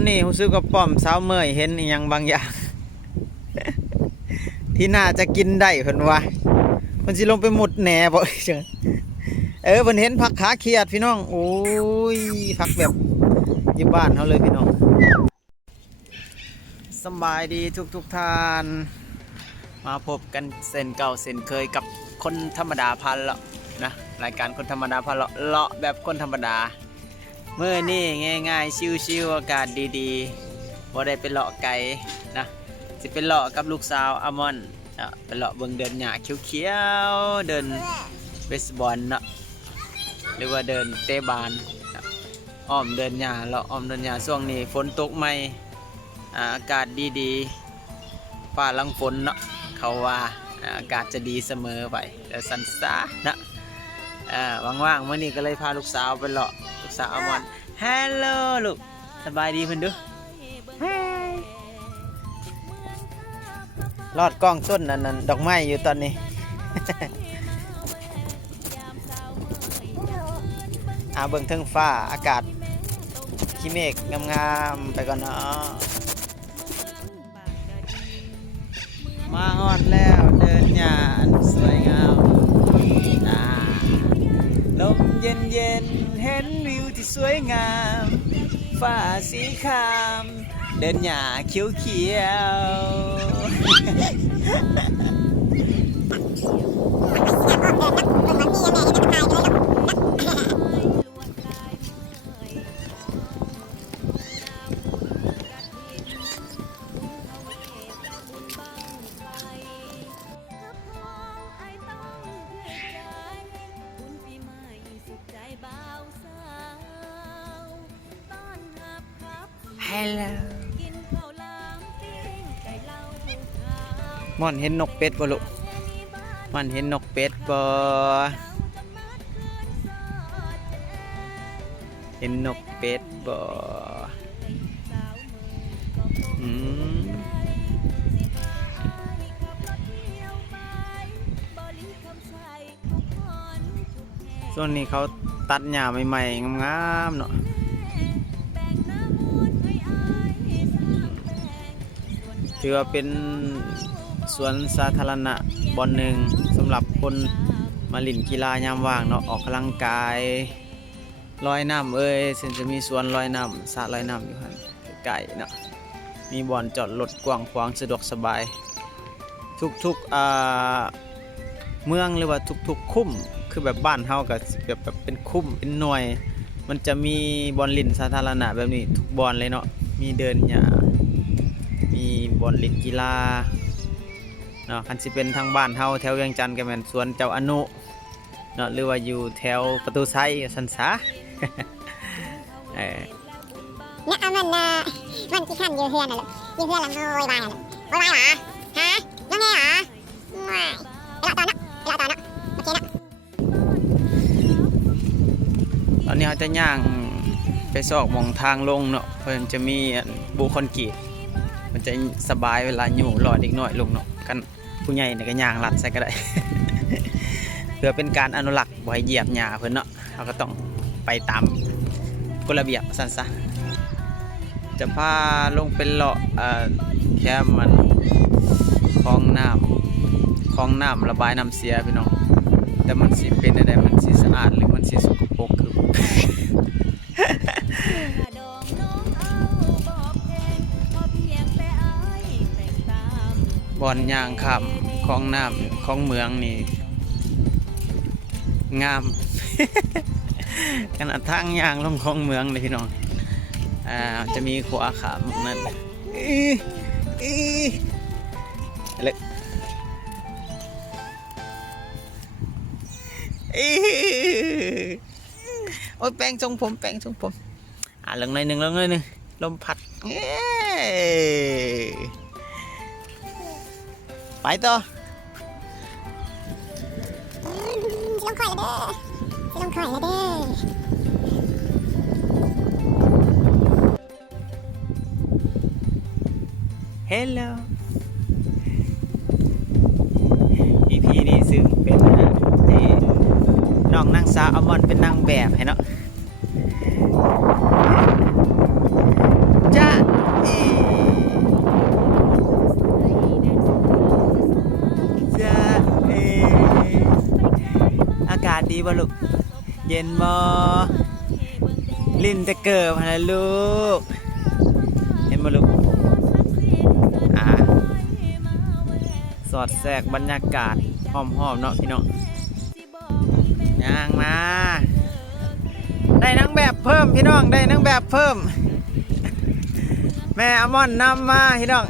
อนนี้รู้สึกว่าป้อมสาวเมยเห็นอีหยังบางอย่าง ที่น่าจะกินได้เพิ่นว่ามันสิลงไปมุดแหน่บ่เชิญเพิ่นเห็นผักขาเขียดพี่น้องโอ้ยผักแบบอยู่บ้านเฮาเลยพี่น้องสบายดีทุกท่านมาพบกันเส้นเก่าเส้นเคยกับคนธรรมดาพาเลาะนะรายการคนธรรมดาพาเลาะเลาะแบบคนธรรมดาเมื่อนี่ง่ายๆชิวๆอากาศดีๆบ่ได้ไปเลาะไกลนะสิเป็นเลาะกับลูกสาวอามอนไปเลาะเบิ่งเดินหญ้าเขียวๆเดินเบสบอลเนาะหรือว่าเดินเตะบาสอ้อมเดินหญ้าเลาะอ้อมเดินหญ้าช่วงนี้ฝนตกใหม่อากาศดีๆฟ้าหลังฝนเนาะเขาว่าอากาศจะดีเสมอไปแต่สันสานะว่างๆเมื่อนี้ก็เลยพาลูกสาวไปเลาะลูกสาวอามอนฮัลโหลลูกสบายดีเพิ่นดูลอดกล้องต้นนั่นดอกไม้อยู่ตอนนี้ เบิ่งเทิงฟ้าอากาศขี้เมฆงามๆไปก่อนเนาะมาฮอดแล้วเดินหญ้าอันสวยงามลมเย็นๆเห็นวิวที่สวยงามฟ้าสีครามเดินหญ้าเขียวฮัลโหลม่อนเห็นนกเป็ดบ่ลูกม่อนเห็นนกเป็ดบ่เห็นนกเป็ดบ่ส่วนนี้เขาตัดหญ้าใหม่ๆงามๆเนาะถือว่าเป็นสวนสาธารณะบ่อนหนึ่งสำหรับคนมาเล่นกีฬายามว่างเนาะออกกำลังกายลอยน้ำซึ่งจะมีสวนลอยน้ำสระลอยน้ำอยู่หั่นใกล้ๆเนาะมีบ่อนจอดรถกว้างขวางสะดวกสบายทุกเมืองหรือว่าทุกคุ้มคือแบบบ้านเฮาก็แบบเป็นคุ้มเป็นหน่วยมันจะมีบ่อนเล่นสาธารณะแบบนี้ทุกบ่อนเลยเนาะมีเดินหญ้ามีบ่อนเล่นกีฬาเนาะคันสิเป็นทางบ้านเฮาแถวเวียงจันทน์ก็แม่นสวนเจ้าอนุเนาะหรือว่าอยู่แถวประตูไซสันสาเนี่ยมันที่ขันอยู่เฮือนน่ะลูกอยู่เฮือนละโวยวายน่ะลูกโวยวายเหรอฮะยังไงเหรอไม่ไปละต่อเนาะโอเคเนาะตอนนี้เขาจะย่างไปซอกมองทางลงเนาะเพิ่นจะมีบุคอนกรีตมันจะสบายเวลาอยู่รอเด็กน้อยลงเนาะกันผู้ใหญ่เนี่ยก็ย่างลัดใส่ก็ได้ เพื่อเป็นการอนุรักษ์บ่ให้เหยียบหญ้าเพิ่นเนาะเราก็ต้องไปตามกฎระเบียบซั่นซะจะพาลงเป็นเลาะแค่มันคลองน้ำระบายน้ำเสียพี่น้องแต่มันสิเป็นอะไรมันสิสะอาดหรือมันสิสกปรกคือ บ่อนย่างคำของน้ำของเมืองนี่งาม ขนาดทางย่างลงของเมืองเลยพี่น้องจะมีขวาขามนั่นเลยโอ้ยแป้งทรงผมลงหน่อยหนึ่งลมพัดไปต่อลงข่อยแล้วเด้อเฮลโล EP นี้ซึ่งเป็นน้องนางสาวอมอนเป็นนางแบบให้เนาะ จ้าเอจ้าเออากาศดีบ่ลูกเย็นบ่ลิ้นจะเกิบฮะลูกเห็นบ่ลูกสอดแทรกบรรยากาศหอมๆเนาะพี่น้องย่างมาได้นางแบบเพิ่มพี่น้องได้นางแบบเพิ่มแม่อมอนนำมาพี่น้อง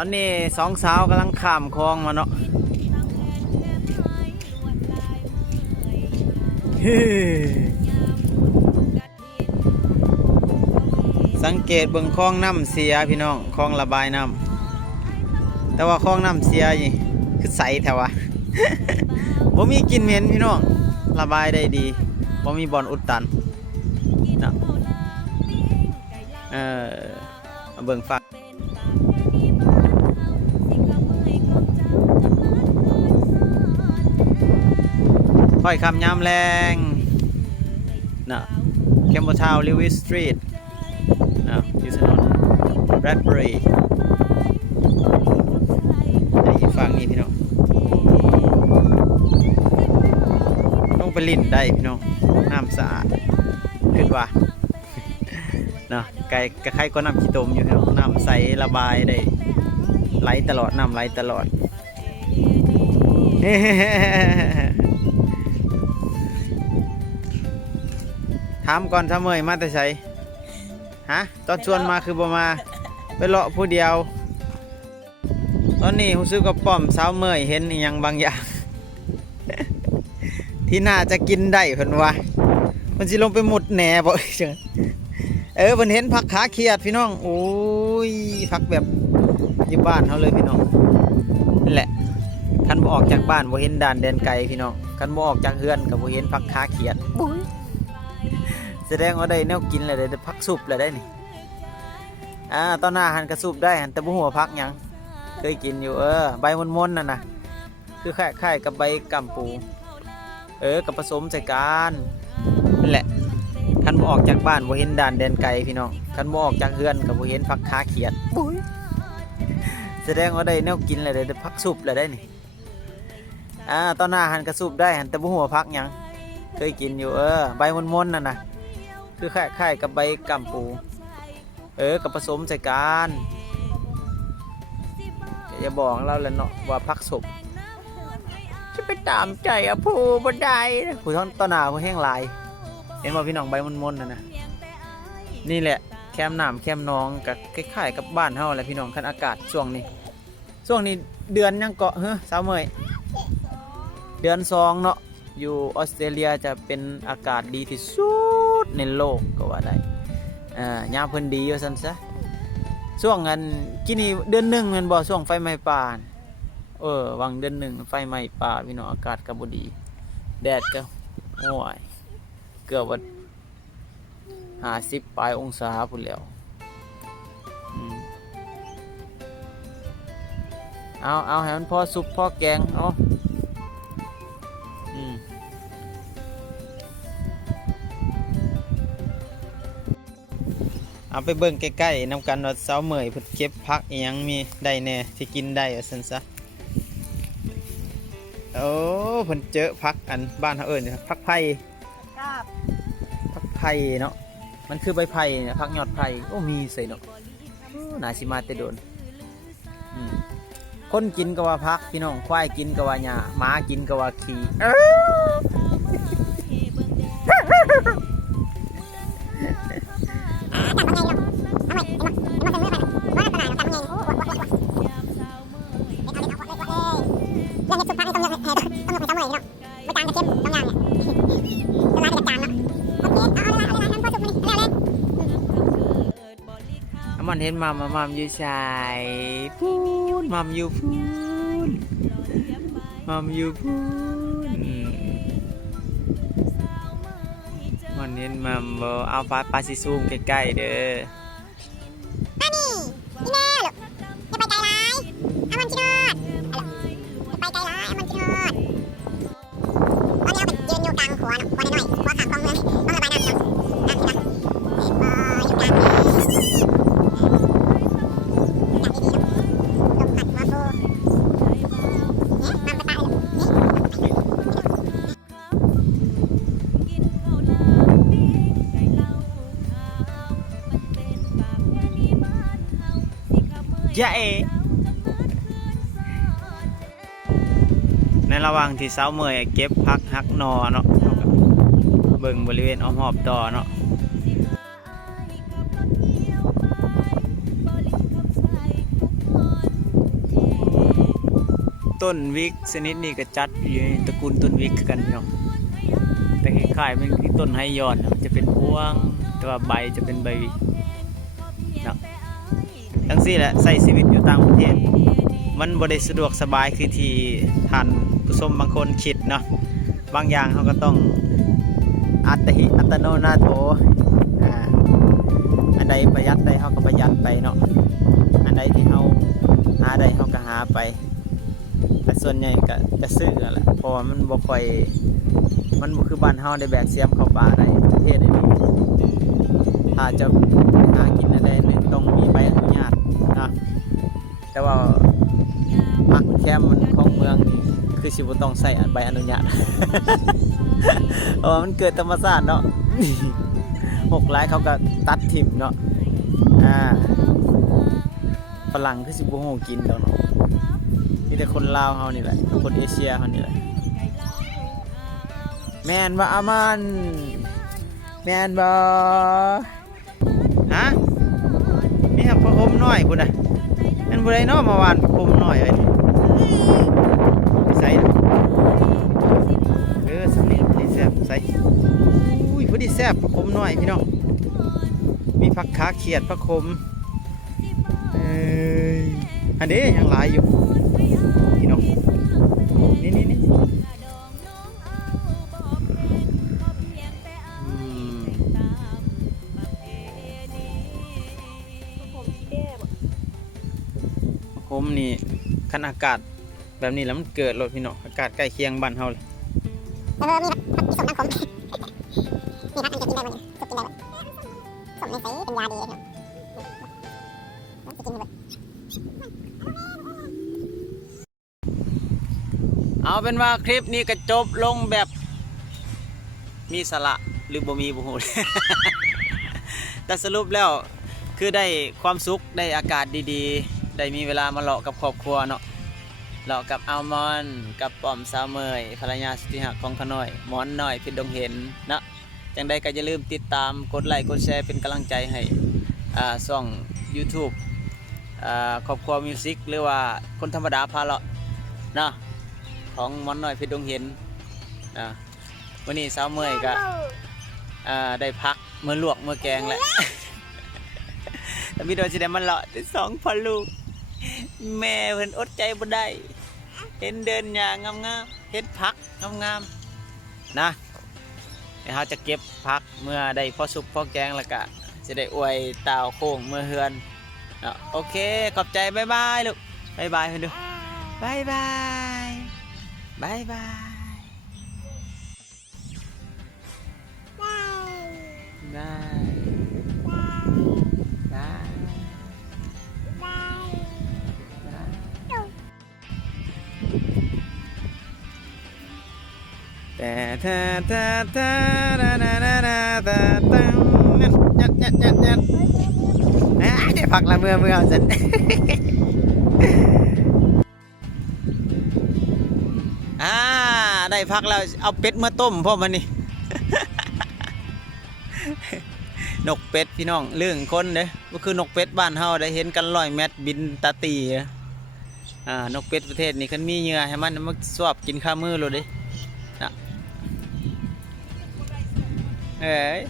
ตอนนี้สองสาวกำลังข้ามคลองมาเนาะสังเกตเบิ่งคลองน้ำเสียพี่น้องคลองระบายน้ำแต่ว่าคลองน้ำเสียนี่คือใสแถวะ ผมมีกลิ่นเหม็นพี่น้องระบายได้ดีผมมีบ่อนอุดตันนะเอาเบิ่งฝากค่อยคำยามแรงนะเคมเบอร์ทาวน์ลิวิสสตรีทอยู่ถนนแบรดเบอรีอยู่ฝั่งนี้พี่น้องลงไปลิ่นได้พี่น้องน้ำสะอาดขึ้นว่าเนาะไก่กระไข่ก็น้ำขี้ตมอยู่พี่น้องน้ำใสระบายได้ไหลตลอดน้ำไหลตลอด ถามก่อนถ้าเมยมาแต่ใส่ฮะตอนชวนมาคือบ่มาไปเลาะผู้เดียวตอนนี้ผมซื้อกับป้อมสาวเมยเห็นอีหยังบางอย่าง ที่น่าจะกินได้เพิ่นว่ามันสิลงไปหมุดแหน่บ่เชิงเพิ่นเห็นผักขาเขียดพี่น้องโอ้ยผักแบบอยู่บ้านเฮาเลยพี่น้องนั่นแหละคันบ่ออกจากบ้านบ่เห็นด่านแดนไกลพี่น้องคันบ่ออกจากเฮือนก็บ่เห็นผักขาเขียดแสดงว่าได้แนวกินเลยได้พักสุบเลยได้นี่ตอนหน้าหันกระสุบได้หันแต่บุหัวพักยังเคยกินอยู่ใบมนๆนั่นนะคือคล้ายๆกับใบกัมปูกับผสมใส่กันนั่นแหละคันบ่ออกจากบ้านบ่เห็นด่านแดนไกลพี่น้องคันบ่ออกจากเฮือนก็บ่เห็นพักขาเขียดแสดงว่าได้แนวกินเลยได้พักสุบเลยได้นี่ตอนหน้าหันกระสุบได้หันแต่บุหัวพักยังเคยกินอยู่ใบมนๆนั่นนะคือคล้ายๆกับใบกัมปูกับผสมใส่กันอย่าบอกเราเลยเนาะว่าพักศพจะไปตามใจผู้บันไดผู้ท้องต้นหนาผู้แห้งลายเห็นว่าพี่น้องใบมนๆนะนี่แหละแคมน้ำแคมน้องกับคล้ายๆกับบ้านเฮาแหละพี่น้องคันอากาศช่วงนี้เดือนยังเกาะสาวเมยเดือน2เนาะอยู่ออสเตรเลียจะเป็นอากาศดีที่สุดในโลกก็ว่าได้ยามเพิ่นดีว่าซั่นซะช่วงนั้นกินนี่เดือน1แม่นบ่ช่วงไฟไหม้ป่าวังเดือน1ไฟไหม้ป่าพี่น้องอากาศก็บ่ดีแดดก็โอ้ยเกือบว่า50ปลายองศาพุ่นแล้วเอาให้มันพอสุกพอแกงเอาไปเบิ่งใกล้ๆนำกันว่าสาวเมยเพิ่นเก็บผักอีหยังมีได้แน่ที่กินได้ว่าซั่นซะเพิ่นเจอผักอันบ้านเฮาผักไผ่ผักไผ่เนาะมันคือใบไผ่เนี่ยผักยอดไผ่มีใส่เนาะน่าสิมาแต่โดนคนกินก็ว่าผักพี่น้องควายกินก็ว่าหญ้าหมากินก็ว่าขี้มันเห็นมัมอยู่ชายพูนมัมอยู่พูนมันเห็นมัมเอาปลาสิซูมใกล้ๆเด้อ วเนาะหัวน้อยหัวขางของเมืองต้องระบายน้ำเนาะน้ำนี่นะอยู่กลางอยู่ดีๆเนาะลมพัดหัวโบเนี่ยมันไปตายเลยยะเอในระหว่างที่สาวเมยเก็บพักฮักนอเนาะเบิ่งบริเวณอ้อมหอบต่อเนาะต้นวิกชนิดนี้ก็จัดอยู่ในตระกูลต้นวิกกันเนาะแต่คล้ายๆมันคือต้นไฮยอนมันจะเป็นพวงแต่ว่าใบจะเป็นใบวิกเนาะทั้งสี่แหละใส่ชีวิตอยู่ต่างประเทศมันบ่ได้สะดวกสบายคือที่ท่านผู้ชมบางคนคิดเนาะบางอย่างเขาก็ต้องอัตหิอัตโนนาโถอันใดประหยัดได้เขาก็ประหยัดไปเนาะอันใดที่เขาหาได้เขาก็หาไปแต่ส่วนใหญ่ก็จะซื้อแหละเพราะว่ามันบ่ค่อยมันบ่คือบ้านเฮาได้แบกเสียมเข้าป่าได้ประเทศนี้ถ้าจะหากินอะไรนึงต้องมีใบอนุญาตนะแต่ว่าพักแคมป์มันของเมืองนี่คือสิบ่ต้องใส่ใบอนุญาต เพราะว่ามันเกิดธรรมชาติเนาะ หกหลายเขาก็ตัดถิ่มเนาะฝรั่งคือสิบ่ฮู้กินแล้วเนาะมีแต่คนลาวเฮานี่แหละคนเอเชียเฮานี่แหละแม่นบ่อามันแม่นบ่ฮะนี่ครับพระคมน้อยพุ่นน่ะนั่นบ่ได้เนาะเมื่อวานพระคมน้อยเอ้ยใส่สำนีพอดีแซ่บใส่อุ้ยพอดีแซ่บพระคมน้อยพี่น้องมีผักขาเขียดพระคมอันนี้ยังหลายอยู่พี่น้องนี่ผมนี่คันอากาศแบบนี้แล้วมันเกิดรถพี่น้องอากาศใกล้เคียงบ้านเฮาเลยมีสมน้ำขมมีพักมันจะกินได้ไหมจะกินได้ไหมสมในใส่เป็นยาดีเนาะจะกินได้เอาเป็นว่าคลิปนี้ก็จบลงแบบมีสาระหรือบ่มีบ่ฮู้ แต่สรุปแล้วคือได้ความสุขได้อากาศดีๆได้มีเวลามาเลาะกับครอบครัวเนาะเลาะกับอัลมอนด์กับป้อมสาวเมยภรรยาสุดที่หักของขน้อยหมอนน้อยเพชรดงเห็นนะจังใดก็อย่าลืมติดตามกดไลค์กดแชร์เป็นกำลังใจให้ช่อง YouTube ครอบครัวมิวสิกหรือว่าคนธรรมดาพาเลาะนะของหมอนน้อยเพชรดงเห็นวันนี้สาวเมยก็ได้พักเมื่อลวกเมื่อแกงแหละ แต่พี่โดนสิได้มันเลาะแต่สองพ่อลูกแม่เพิ่นอดใจบ่ได้เห็นเดินหญ้างามๆเห็นผักงามๆนะเดี๋ยวเราจะเก็บผักเมื่อได้พอสุกพอแกงแล้วก็จะได้อวยตาวโค้งเมื่อเฮือนโอเคขอบใจบ๊ายบายลูกบ๊ายบายเพิ่นดูบ๊ายบายบ๊ายบายได้แต่ถ้าได้พักละเมื่อฉัน ได้พักแล้วเอาเป็ดมาต้มพ่อมันนี่ นกเป็ดพี่น้องเรื่องคนเด้ก็คือนกเป็ดบ้านเฮาได้เห็นกัน100 เมตรบินตาตีนกเป็ดประเทศนี้คันมีเหงื่อให้มันชอบกินข้าวมือเลยดิเอ้ย